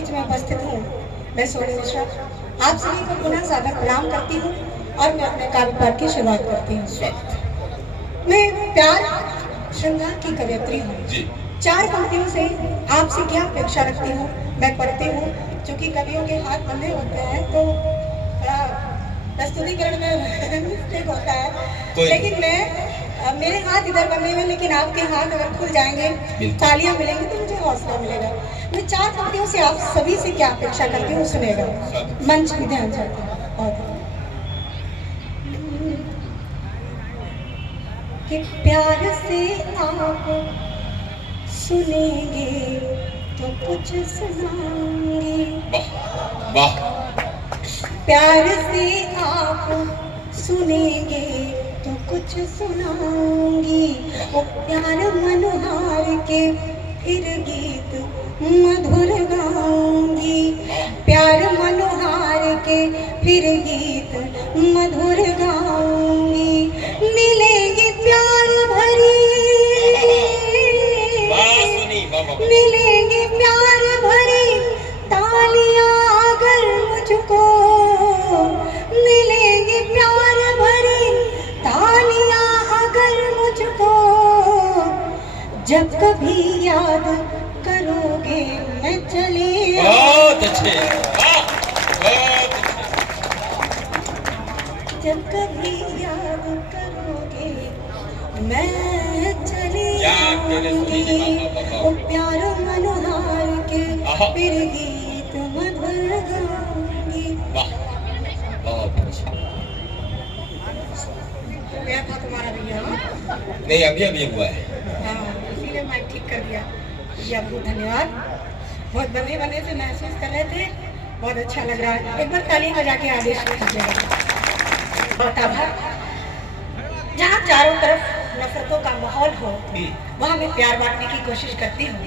बीच में उपस्थित हूँ, मैं सोनी मिश्रा आप सभी को पुनः सादर प्रणाम करती हूँ और मैं अपने काव्य पाठ की शुरुआत करती हूँ। मैं प्यार श्रृंगार की कवयित्री हूँ। 4 पंक्तियों से आपसे क्या अपेक्षा रखती हूँ, मैं पढ़ती हूँ। चूंकि कवियों के हाथ बंधे होते हैं तो प्रस्तुतिकरण में मिस्टेक होता है, लेकिन मेरे हाथ इधर बंधे हुए, लेकिन आपके हाथ अगर खुल जाएंगे, तालियां मिलेंगी तो मुझे हौसला मिलेगा। मैं 4 पंक्तियों से आप सभी से क्या अपेक्षा करती हूँ सुनेगा। मंच की ध्यान चाहती हूँ कि प्यार से आप सुनेंगे तो कुछ सुनाऊंगी। वाह। प्यार से आप सुनेंगे तो कुछ सुनाऊंगी। वो प्यार मनोहार के फिर गीत मधुर गाऊंगी। प्यार मनोहार के फिर गीत मधुर गाऊंगी। मिलेंगे प्यार भरी, मिलेंगे प्यार भरी तालियां अगर मुझको, मिलेंगे प्यार भरी तालियां अगर मुझको। जब कभी याद करोगे मैं चले, बहुत अच्छे, जब कभी याद करोगे मैं चली आऊंगी। वो प्यार मनोहार के फिर गीत मधुर गाऊंगी। बहुत अच्छा। गया था तुम्हारा भैया? नहीं, अभी हुआ है। हाँ, इसीलिए मैं ठीक कर दिया। जी आपको धन्यवाद। बहुत बने बने से महसूस कर रहे थे, बहुत अच्छा लग रहा है। एक बार ताली बजा के आदेश कीजिएगा। जहाँ चारों तरफ नफरतों का माहौल हो, वहाँ मैं प्यार बांटने की कोशिश करती हूँ।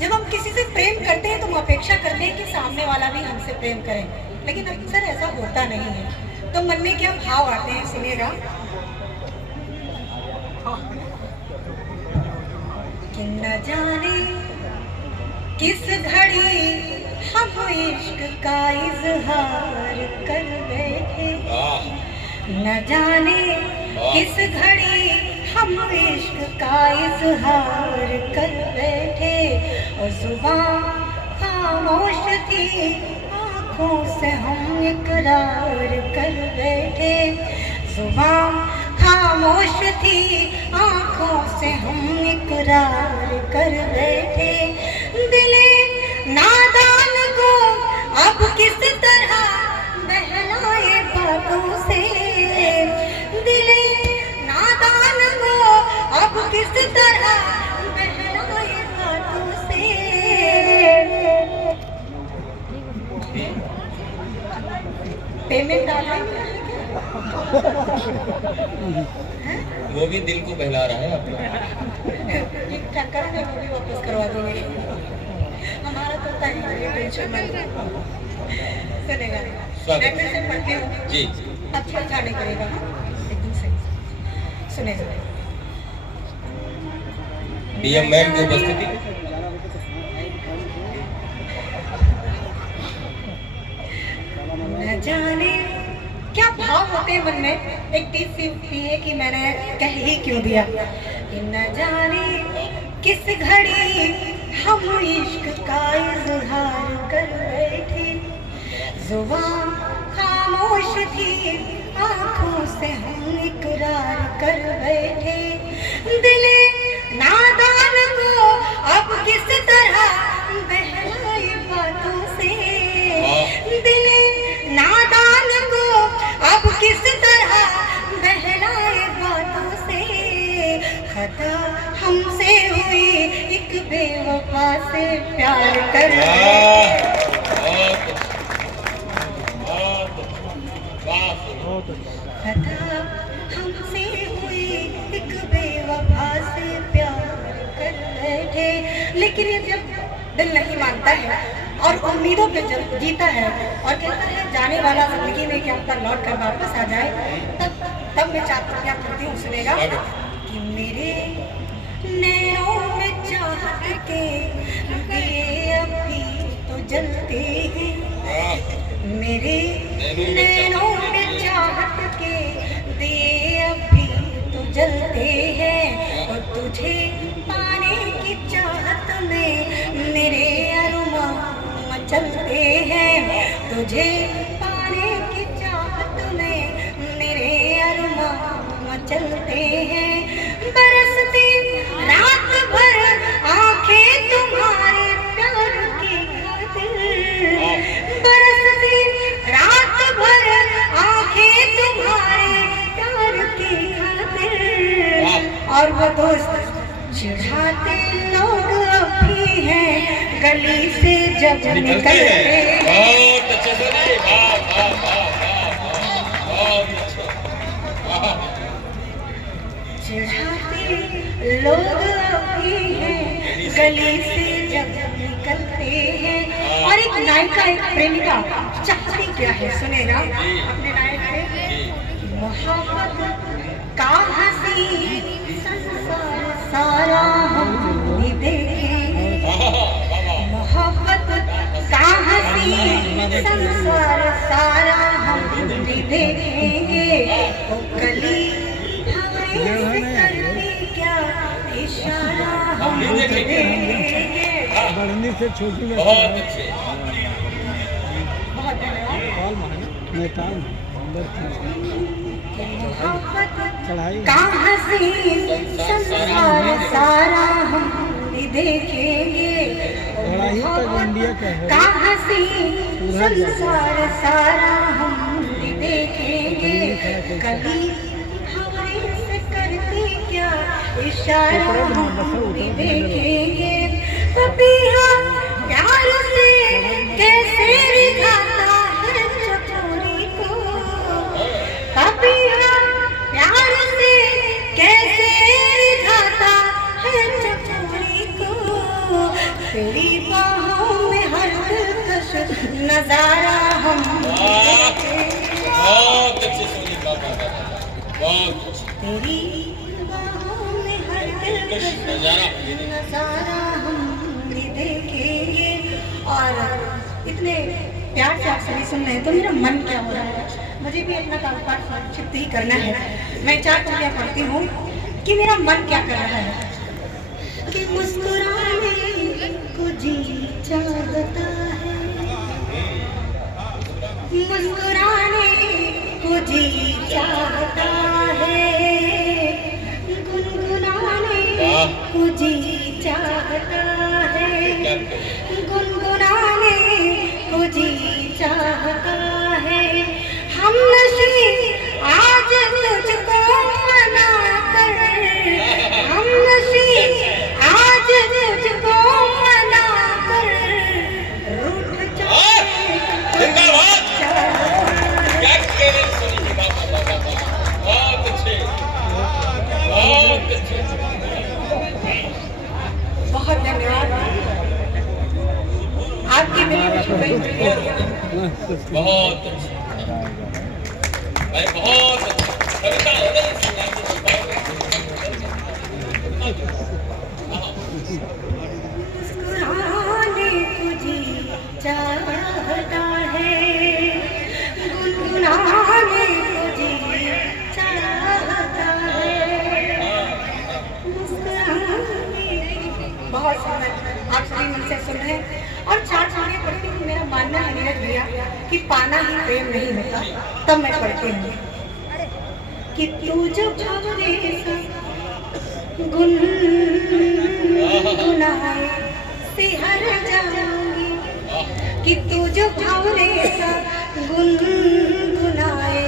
जब हम किसी से प्रेम करते हैं तो हम अपेक्षा करते हैं कि सामने वाला भी हमसे प्रेम करे, लेकिन अक्सर ऐसा होता नहीं है। तो मन में क्या भाव आते हैं सुनिएगा। कि न जाने किस घड़ी हम इश्क का इजहार कर बैठे, न जाने किस घड़ी हम इश्क का इजहार कर बैठे। और जुबान खामोश थी, आँखों से हम इकरार कर बैठे। जुबान खामोश थी, आँखों से हम इकरार कर बैठे। दिले नादान को अब किस तरह बहलाए बातों से, दिले नादान को अब किस तरह बहलाए बातों से। पेमेंट डाला वो भी दिल को बहला रहा है आपको। टक्कर में वो भी वापस करवा देंगे। हमारा तो टेंशन सुनेगा। मैं फिर से पढ़ती हूँ जी। अच्छा नहीं करेगा, एकदम सही सुनेगा। डीएम मैम की उपस्थिति। न जाने क्या भाव होते हैं मन में, एक टीप सी है कि मैंने कह ही क्यों दिया। न जाने किस घड़ी हम इश्क का इजहार कर बैठे। जुबान खामोश थी, आँखों से हम इकरार कर बैठे। दिले नादान को अब किस तरह बहलाए बातों से, दिले नादान को अब किस तरह बहलाए बातों से। खता हमसे हुई एक बेवफा से प्यार कर, खता हमसे हुई एक बेवफा से प्यार कर बैठे। लेकिन जब दिल नहीं मानता है और उम्मीदों पे जब जीता है और कहता है जाने वाला जिंदगी में क्या पता लौट कर वापस आ जाए, तब मैं क्या करती हूँ सुनेगा। कि मेरे नैनों में चाहत के दिए अभी तो चलते हैं वाह, मेरे नैनों में नैनों में चाहत के दिए अभी तो जलते हैं और तुझे पाने की चाहत में मेरे अरुमा मचलते हैं तुझे पाने की चाहत में मेरे अरुमा मचलते हैं बरसती रात भर आंखें तुम्हारे प्यार की खातिर बरसती रात भर आंखें तुम्हारे प्यार की खातिर और वो दोस्त चिढ़ाते लोग भी हैं गली से जब निकलते निकलते हैं। हैं बहुत अच्छे से नहीं, वाह, वाह, वाह, वाह, वाह, बहुत अच्छे, वाह। चिढ़ाते लोग भी हैं गली से जब निकलते हैं और एक नायिका एक प्रेमिका चाहती क्या है सुने ना अपने नायक से जी, मोहब्बत का हंसी संसार सारा हम भी देखेंगे वाह, वाह, वाह। मोहब्बत का हंसी संसार सारा हम भी देखेंगे ओ कली हमें से करती क्या इशारा हम भी देखेंगे बढ़ने से छोटी बहुत अच्छे, बहुत धन्यवाद नेपाल मोहब्बत चढ़ाई का हंसी संसार सारा हम भी देखेंगे लड़ाई तक इंडिया का है का हंसी संसार सारा हम भी देखेंगे कभी हमारे से करती क्या इशारा हम भी देखेंगे पपीहा प्यार से कैसे रिझाता है चकोरी को पपीहा प्यार से कैसे रिझाता है चकोरी को तेरी बाहों में हर दिलकश नजारा हम देखेंगे बहुत अच्छे सोनी, वाह, वाह, वाह, वाह, बहुत अच्छे। तेरी बाहों में हर दिलकश नजारा नजारा हम भी देखेंगे और इतने प्यार से आप सभी सुन रहे हैं तो मेरा मन क्या हो रहा है मुझे भी अपना कारोबार संक्षिप्त ही करना है मैं 4 चीजें पढ़ती हूँ कि मेरा मन क्या कर रहा है कि मुस्कुराने को जी चाहता है मुस्कुराने को जी चाहता है गुनगुनाने को जी चाहता है गुनगुनाने को जी चाहता है हम नशी आज तुझको मना कर हम नशी आज तुझको मना कर रूठ जिंदाबाद। क्या खेल है सोनी जी, वाह, वाह, वाह, वाह, बहुत अच्छे, बहुत अच्छे। बहुत धन्यवाद आपकी मेरी शुक्रिया बहुत अच्छे भाई, बहुत अच्छे कविता हो गई। मुस्कुराने को जी चाहता है गुनगुनाने को जी चाहता है मुस्कुराने बहुत सुंदर आप सभी मन से सुन रहे हैं और 4 चीजें पढ़ती हूँ मेरा मानना है नीरज भैया कि पाना ही प्रेम नहीं होता तब मैं पढ़ती हूँ कि तू जो भावने सा गुनगुनाए से हर जाऊंगी कि तू जो भावने सा गुनगुनाए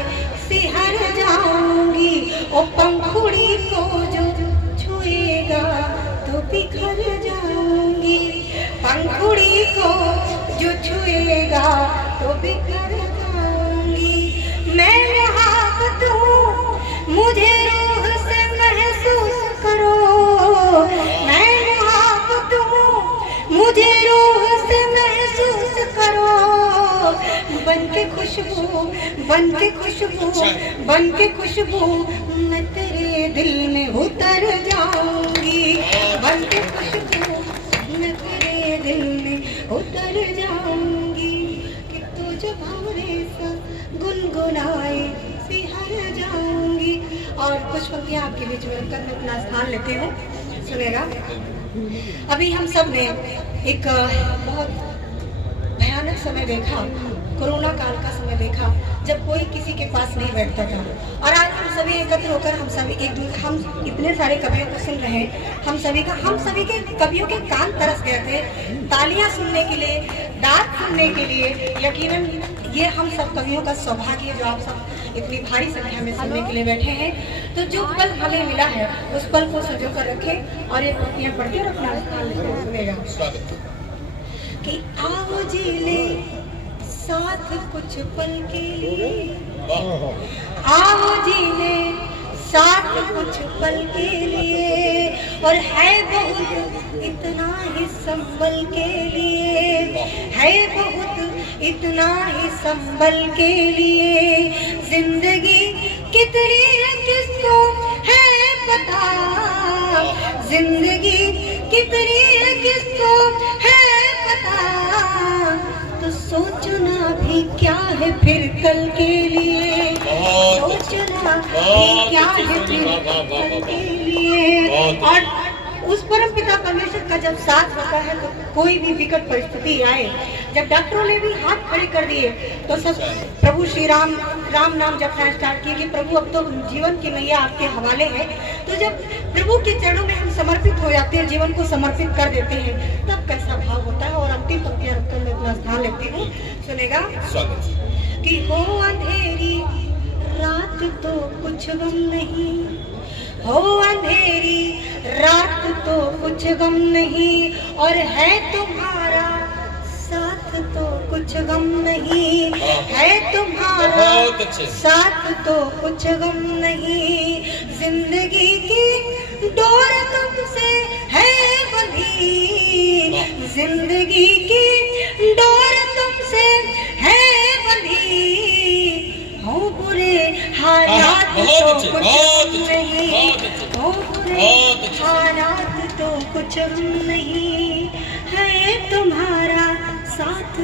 से हर जाऊंगी ओ पंखुड़ी को जो छुएगा तो बिखर जाऊंगी पंखुड़ी को जो छुएगा तो बिखर जाऊंगी मैं मोहब्बत हूँ मुझे रूह से महसूस करो मैं मोहब्बत हूँ मुझे रूह से महसूस करो बन के खुशबू बन के खुशबू बन के खुशबू मैं तेरे दिल में उतर जाऊंगी बन के खुशबू मैं तेरे दिल में उतर जाऊंगी कि तू जब हमरे साथ गुनगुनाए सिहर जाऊंगी। और कुछ पंक्तियां आपके बीच में रखकर मैं अपना स्थान लेती हूँ, सुनेगा। अभी हम सब ने एक बहुत भयानक समय देखा, कोरोना काल का समय देखा, जब कोई किसी के पास नहीं बैठता था। और आज हम सभी एकत्र होकर हम इतने सारे कवियों को सुन रहे हैं। हम सभी के कवियों के कान तरस गए थे तालियां सुनने के लिए, डांस सुनने के लिए। यकीनन ये हम सब कवियों का सौभाग्य है जो आप सब इतनी भारी संख्या में सुनने के लिए बैठे हैं। तो जो पल हमें मिला है उस पल को सजो कर रखें और ये पंक्तियां पढ़ते और अपना स्थान लेकर सुनेगा कि आओ जी ले साथ कुछ पल के लिए, आओ जी ले साथ कुछ पल के लिए, और है बहुत इतना ही संभल के लिए, है बहुत इतना ही संभल के लिए। जिंदगी कितनी है किसको है पता, जिंदगी कितनी है किसको है पता, तो सोचना भी क्या है फिर कल के लिए, सोचना भी क्या है फिर कल के लिए। और उस परम पिता परमेश्वर का जब साथ होता है तो कोई भी विकट परिस्थिति आए, जब डॉक्टरों ने भी हाथ खड़े कर दिए तो सब प्रभु श्री राम नाम जपना स्टार्ट किए कि प्रभु अब तो जीवन की नैया आपके हवाले है। तो जब प्रभु के चरणों में हम समर्पित हो जाते हैं, जीवन को समर्पित कर देते हैं, तब कैसा भाव होता है। और अंतिम पंक्तियां रखकर मैं अपना स्थान लेती हूँ, सुनेगा कि हो अंधेरी रात तो कुछ गम नहीं, हो अंधेरी रात तो कुछ गम नहीं, और है तुम्हारा साथ तो कुछ गम नहीं, है तुम्हारा साथ तो कुछ गम नहीं। जिंदगी की डोर तुमसे है बंधी, जिंदगी की डोर तुमसे है बंधी, हो बुरे हालात तो कुछ गम नहीं, हो बुरे हालात तो कुछ गम नहीं, है तुम्हारा साथ